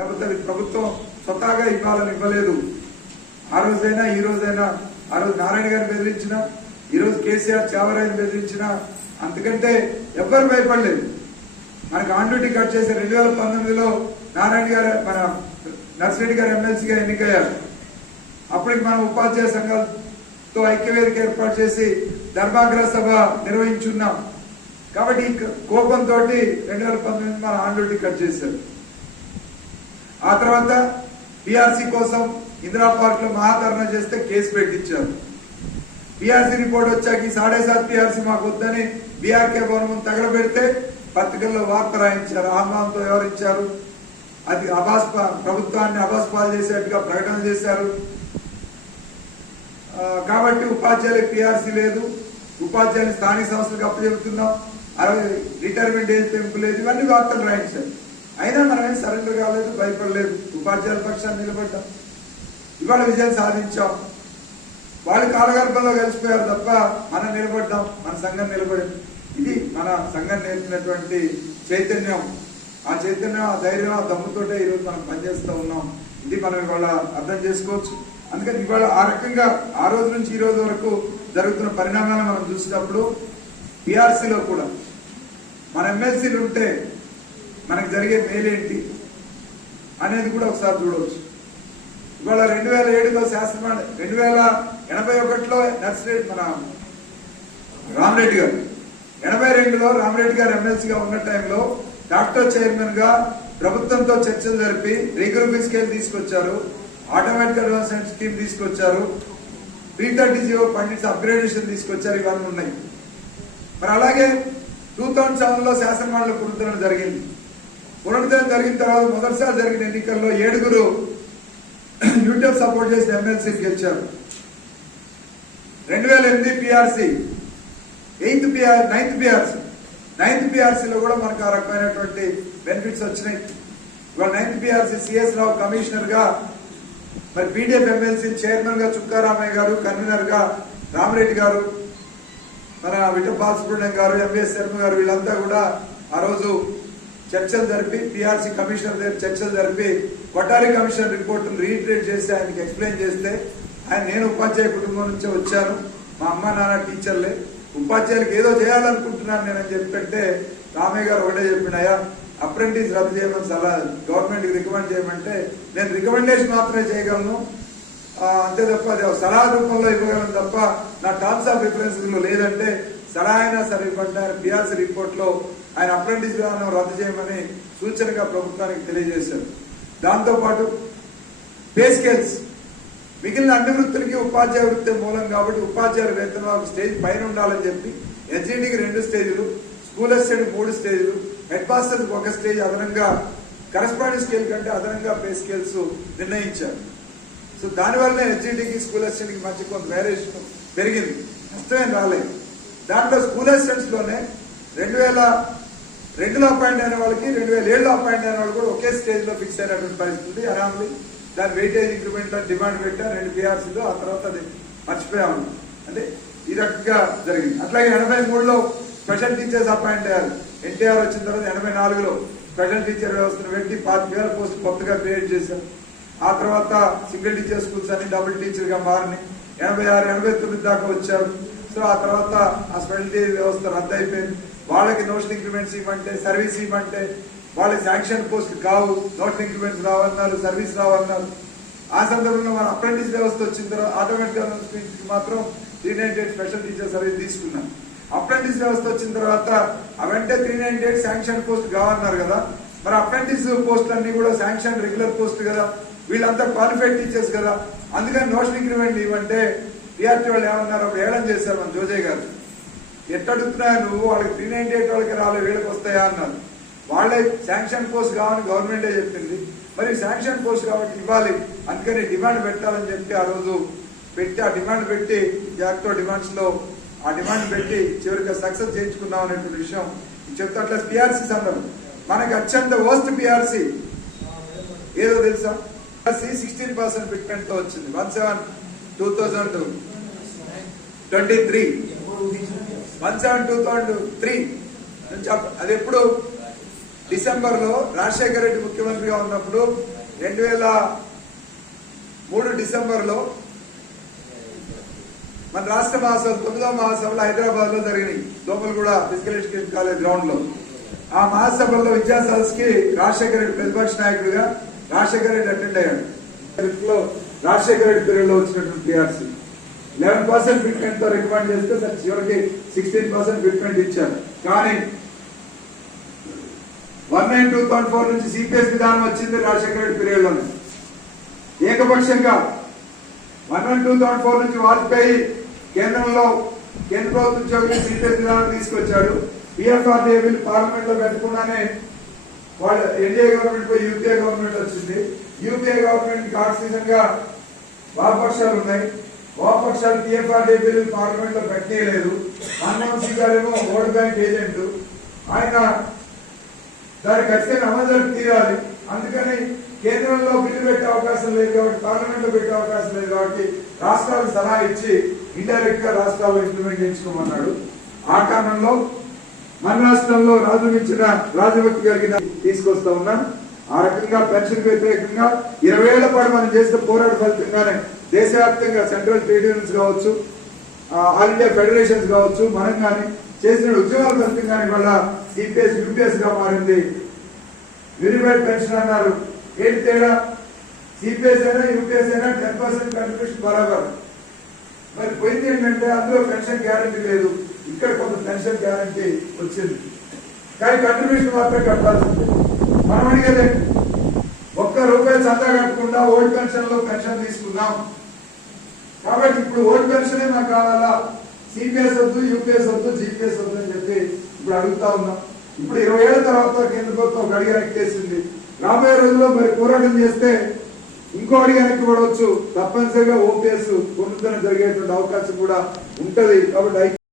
లేకపోతే అది ప్రభుత్వం స్వతహాగా ఇవ్వాలని ఇవ్వలేదు. ఆ రోజైనా ఈ రోజైనా ఆ రోజు నారాయణ గారు బెదిరించిన ఈ రోజు కేసీఆర్ చావరాయిని బెదిరించిన అంతకంటే ఎవ్వరు భయపడలేదు. మనకు ఆన్ డ్యూటీ కట్ చేసి రెండు వేల పంతొమ్మిదిలో నారాయణ గారు మన నర్సిరెడ్డి గారు ఎమ్మెల్సీగా ఎన్నికయ్యారు. అప్పటికి మనం ఉపాధ్యాయ సంఘాలతో ఐక్యవేదిక ఏర్పాటు చేసి ధర్మాగ్రహ సభ నిర్వహించున్నాం. కాబట్టి కోపంతో రెండు వేల పంతొమ్మిది మన ఆన్ డ్యూటీ కట్ చేశారు. ఆ తర్వాత పిఆర్సీ కోసం ఇందిరా పార్క్లో మహాధరణ చేస్తే కేసు పెట్టించారు. పిఆర్సీ రిపోర్ట్ వచ్చాక ఈ సాడే సాత్ పిఆర్సీ మాకు వద్దని బీఆర్కే భవనం తగలబెడితే పత్రికల్లో వార్త రాయించారు. ఆహ్వానంతో వ్యవహరించారు అది అబాస్ ప్రభుత్వాన్ని అభాస్పాలు చేసేట్టుగా ప్రకటన చేశారు. కాబట్టి ఉపాధ్యాయులకు పిఆర్సీ లేదు. ఉపాధ్యాయులు స్థానిక సంస్థలకు అప్పచెబుతున్నాం. అరవై రిటైర్మెంట్ ఏజ్ పెంపు లేదు. ఇవన్నీ వార్తలు రాయించారు. అయినా మనం సరెండర్ కాలేదు భయపడలేదు. ఉపాధ్యాయుల పక్షాన్ని నిలబడ్డాం. ఇవాళ విజయం సాధించాం. వాళ్ళు కాలగర్భంలో కలిసిపోయారు తప్ప మనం నిలబడ్డాం. మన సంఘం నిలబడింది. ఇది మన సంఘం నేర్పినటువంటి చైతన్యం. ఆ చైతన్యం ఆ ధైర్యం ఆ దమ్ముతోటే ఈరోజు మనం పనిచేస్తూ ఉన్నాం. ఇది మనం ఇవాళ అర్థం చేసుకోవచ్చు. అందుకని ఇవాళ ఆ రకంగా ఆ రోజు నుంచి ఈ రోజు వరకు జరుగుతున్న పరిణామాలను మనం చూసినప్పుడు పిఆర్సీలో కూడా మన ఎమ్మెల్సీలు ఉంటే మనకు జరిగే మేలేంటి అనేది కూడా ఒకసారి చూడవచ్చు. ఇవాళ రెండు వేల ఏడులో శాసన రెండు వేల ఎనభై ఒకటిలో నర్సిరెడ్డి మన రామరెడ్డి గారు. ఎనభై రెండులో రామరెడ్డి గారు ఎమ్మెల్సీగా ఉన్న టైంలో డాక్టర్ చైర్మన్గా ప్రభుత్వంతో చర్చలు జరిపి రీగ్రూపింగ్ స్కేల్ తీసుకొచ్చారు. ఆటోమేటిక్ అడ్వాన్స్మెంట్ స్కీమ్ తీసుకొచ్చారు. Three thirty zero pandits upgradation తీసుకొచ్చారు. ఇవన్నీ ఉన్నాయి. మరి అలాగే టూ థౌజండ్ సెవెన్లో శాసనమండలి పునరుద్ధరణ జరిగింది. పునరుద్ధరణ జరిగిన తర్వాత మొదటిసారి జరిగిన ఎన్నికల్లో ఏడుగురు యూట్యూబ్ సపోర్ట్ చేసిన ఎమ్మెల్సీ గెలిచారు. రెండు వేల ఎనిమిది PRC eighth PR ninth PRC. Ninth పిఆర్సీలో కూడా మనకు ఆ రకమైనటువంటి బెనిఫిట్స్ వచ్చినాయి. ఇవాళ నైన్త్ పిఆర్సీ సిఎస్ రావు కమిషనర్గా మరి పీడిఎఫ్ ఎమ్మెల్సీ చైర్మన్గా చుక్కారామయ్య గారు కన్వీనర్గా రామరెడ్డి గారు మన విఠ గారు ఎంవిఎస్ శర్మ గారు వీళ్ళంతా కూడా ఆ రోజు చర్చలు జరిపి పిఆర్సీ కమిషనర్ దగ్గర చర్చలు జరిపి కొట్టారి కమిషన్ రిపోర్ట్ రీట్రేట్ చేసి ఆయనకి ఎక్స్ప్లెయిన్ చేస్తే ఆయన నేను ఉపాధ్యాయ కుటుంబం నుంచే వచ్చాను మా అమ్మ నాన్న టీచర్లే. ఉపాధ్యాయులకు ఏదో చేయాలనుకుంటున్నాను నేను అని చెప్పంటే రామయ్య గారు ఒకటే చెప్పినాయా అప్రెంటిస్ రద్దు చేయమని సలహా గవర్నమెంట్కి రికమెండ్ చేయమంటే నేను రికమెండేషన్ మాత్రమే చేయగలను. అంతే తప్ప అది ఒక సలహా రూపంలో ఇవ్వగలను తప్ప నా టర్మ్స్ ఆఫ్ రిఫరెన్స్ లేదంటే సలహా సరిపడ్డ సరే ఇవ్వండి ఆయన పిఆర్సీ రిపోర్ట్లో ఆయన అప్రెంటిస్ విధానం రద్దు చేయమని సూచనగా ప్రభుత్వానికి తెలియజేశారు. దాంతో పాటు పే స్కేల్స్ మిగిలిన అన్ని వృత్తులకి ఉపాధ్యాయ వృత్తి మూలం కాబట్టి ఉపాధ్యాయుల వేతనాలకు స్టేజ్ పైన ఉండాలని చెప్పి హెచ్ఈడికి రెండు స్టేజ్లు స్కూల్ అసిస్టెంట్ మూడు స్టేజ్లు హెడ్ మాస్టర్ ఒక స్టేజ్ అదనంగా కరస్పాండింగ్ స్కేల్ కంటే అదనంగా పే స్కేల్స్ నిర్ణయించారు. సో దానివల్లనే హెచ్ఈడికి స్కూల్ అసిస్టెంట్ మధ్య కొంత వేరియేషన్ పెరిగింది. నష్టమేం రాలేదు. దాంట్లో స్కూల్ అసిస్టెంట్స్లోనే రెండు వేల రెండులో అపాయింట్ అయిన వాళ్ళకి రెండు వేల ఏడులో అపాయింట్ అయిన వాళ్ళు కూడా ఒకే స్టేజ్లో ఫిక్స్ అయినటువంటి పరిస్థితి అనామలి దాని వెయిటేజ్ ఇంక్రిమెంట్ డిమాండ్ పెట్టా రెండు బీఆర్సీలు ఆ తర్వాత అది మర్చిపోయాము అంటే ఈ రకంగా జరిగింది. అట్లాగే ఎనభై మూడులో స్పెషల్ టీచర్స్ అపాయింట్ అయ్యారు. ఎన్టీఆర్ వచ్చిన తర్వాత ఎనభై నాలుగులో స్పెషల్ టీచర్ వ్యవస్థను పెట్టి పాతిక వేల పోస్ట్ కొత్తగా క్రియేట్ చేశారు. ఆ తర్వాత సింగిల్ టీచర్ స్కూల్స్ అని డబుల్ టీచర్గా మారినాయి. ఎనభై ఆరు ఎనభై తొమ్మిది దాకా వచ్చారు. సో ఆ తర్వాత ఆ స్పెషల్ వ్యవస్థ రద్దు అయిపోయింది వాళ్ళకి నోషన్ ఇంక్రిమెంట్స్ ఇవ్వంటే సర్వీస్ ఇవ్వంటే వాళ్ళకి శాంక్షన్ పోస్ట్ కావు నోషన్ ఇంక్రిమెంట్స్ రావన్నారు సర్వీస్ రావన్నారు. ఆ సందర్భంలో మన అప్రెంటిస్ వ్యవస్థ వచ్చిన తర్వాత ఆటోమేటిక్ మాత్రం three ninety eight special teacher service తీసుకున్నాం. అప్రెంటిస్ వ్యవస్థ వచ్చిన తర్వాత అవంటే three ninety eight sanction post కావన్నారు కదా. మరి అప్రెంటిస్ పోస్ట్ అన్ని కూడా శాంక్షన్ రెగ్యులర్ పోస్ట్ కదా. వీళ్ళంతా క్వాలిఫైడ్ టీచర్స్ కదా. అందుకని నోషన్ ఇంక్రిమెంట్ ఇవ్వంటే టీఆర్టీ వాళ్ళు ఏమన్నారు అప్పుడు ఏడం చేశారు మన జోజయ్ గారు. ఎట్టడుగుతున్నా నువ్వు వాళ్ళకి త్రీ నైన్టీ ఎయిట్ వాళ్ళకి రాలే వీళ్ళకి వస్తాయా అన్నారు. వాళ్ళే శాంక్షన్ పోస్ట్ కావాలని గవర్నమెంటే చెప్పింది. మరి శాంక్షన్ పోస్ట్ కాబట్టి ఇవ్వాలి. అందుకని డిమాండ్ పెట్టాలని చెప్పి ఆ రోజు పెట్టి ఆ డిమాండ్ పెట్టి జాక్టో డిమాండ్స్లో ఆ డిమాండ్ పెట్టి చివరిగా సక్సెస్ చేయించుకున్నాం అనేటువంటి విషయం చెప్తా. అట్లా పిఆర్సీ సందర్భం మనకి అత్యంత వర్స్ట్ పిఆర్సీ. ఏదో తెలుసా? సిక్స్టీన్ పర్సెంట్ ఫిట్మెంట్తో వచ్చింది. One seven two thousand. Twenty three. One seven two thousand three. నుంచి అది ఎప్పుడు? డిసెంబర్లో రాజశేఖర రెడ్డి ముఖ్యమంత్రిగా ఉన్నప్పుడు రెండు వేల మూడు డిసెంబర్లో మన రాష్ట్ర మహాసభ తొమ్మిదవ మహాసభలో హైదరాబాద్లో జరిగినాయి దోమలగూడ ఫిజికల్ ఎడ్యుకేషన్ కాలేజ్ గ్రౌండ్లో ఆ మహాసభలో విద్యా సదస్సుకి రాజశేఖర రెడ్డి ప్రతిపక్ష నాయకుడిగా రాజశేఖర రెడ్డి అటెండ్ అయ్యాడు. రాజశేఖర రెడ్డి పీరియడ్లో వచ్చినటువంటి టీఆర్సీ. లెవెన్ పర్సెంట్ ఫిట్మెంట్తో రికమెండ్ చేస్తే సార్ చివరికి సిక్స్టీన్ పర్సెంట్ ఫిట్మెంట్ ఇచ్చారు. కానీ one nine two thousand four నుంచి సిపిఎస్ విధానం వచ్చింది రాజశేఖర రెడ్డి పీరియడ్ ఏకపక్షంగా one one two thousand four నుంచి వాజ్పేయి కేంద్రంలో కేంద్ర ప్రభుత్వ ఉద్యోగులు సిపిఎస్ విధానం తీసుకొచ్చాడు పిఎఫ్ఆర్ డేబిల్ పార్లమెంట్లో పెట్టకుండానే వాళ్ళు ఎన్డీఏ గవర్నమెంట్ పోయి యూపీఏ గవర్నమెంట్ వచ్చింది. యూపీఏ గవర్నమెంట్ ఆక్సిజన్గా వామపక్షాలు ఉన్నాయి. వామపక్షాలు పిఎఫ్ఆర్డీఏ పార్లమెంట్లో పెట్టేయలేదు మన్మోహన్ సింగ్ గారేమో ఓల్డ్ బ్యాంక్ ఏజెంట్. ఆయన దాని ఖచ్చితంగా అమలు తీరాలి. అందుకని కేంద్రంలో బిల్లు పెట్టే అవకాశం లేదు కాబట్టి పార్లమెంట్లో పెట్టే అవకాశం లేదు కాబట్టి రాష్ట్రాలు సలహా ఇచ్చి ఇండైరెక్ట్గా రాష్ట్రాల్లో ఇంప్లిమెంట్ చేయించుకోమన్నాడు. ఆ కారణంలో మన రాష్ట్రంలో రాజు ఇచ్చిన రాజభక్తి కలిగిన తీసుకొస్తా ఉన్నాం. ఆ రకంగా పెన్షన్ వ్యతిరేకంగా ఇరవై ఏళ్ళ పాటు మనం చేసిన పోరాట ఫలితంగానే దేశవ్యాప్తంగా సెంట్రల్ ట్రేడ్ యూనియన్స్ కావచ్చు ఆల్ ఇండియా ఫెడరేషన్స్ కావచ్చు మనం కానీ చేసిన ఉద్యోగాల కానీ మళ్ళీ సిపిఎస్ యూపీఎస్గా మారింది. యూనిఫైడ్ పెన్షన్ అన్నారు. ఏంటి తేడా? సిపిఎస్ అయినా యూపీఎస్ అయినా టెన్ పర్సెంట్ కంట్రిబ్యూషన్ బరాబర్. మరి పోయింది ఏంటంటే అందులో పెన్షన్ గ్యారంటీ లేదు. ఇక్కడ కొంత పెన్షన్ గ్యారంటీ వచ్చింది. కానీ కంట్రిబ్యూషన్ మాత్రం కట్టాల్సింది. మనం అడిగేదే ఒక్క రూపాయి చందా కట్టకుండా ఓల్డ్ పెన్షన్లో పెన్షన్ తీసుకున్నాం కాబట్టి ఇప్పుడు ఓటు పెన్షనే నాకు కావాలా? సిపిఎస్ వద్దు యూపీఎస్ వద్దు జీపీఎస్ వద్దు అని చెప్పి ఇప్పుడు అడుగుతా ఉన్నాం. ఇప్పుడు ఇరవై ఏళ్ళ తర్వాత కేంద్ర ప్రభుత్వం ఒక అడిగి వెనక్కేసింది రాబోయే రోజుల్లో మరి పోరాటం చేస్తే ఇంకో అడిగి వెనక్కి పడవచ్చు తప్పనిసరిగా ఓపీఎస్ పునరుద్ధరణ జరిగేటువంటి అవకాశం కూడా ఉంటది. కాబట్టి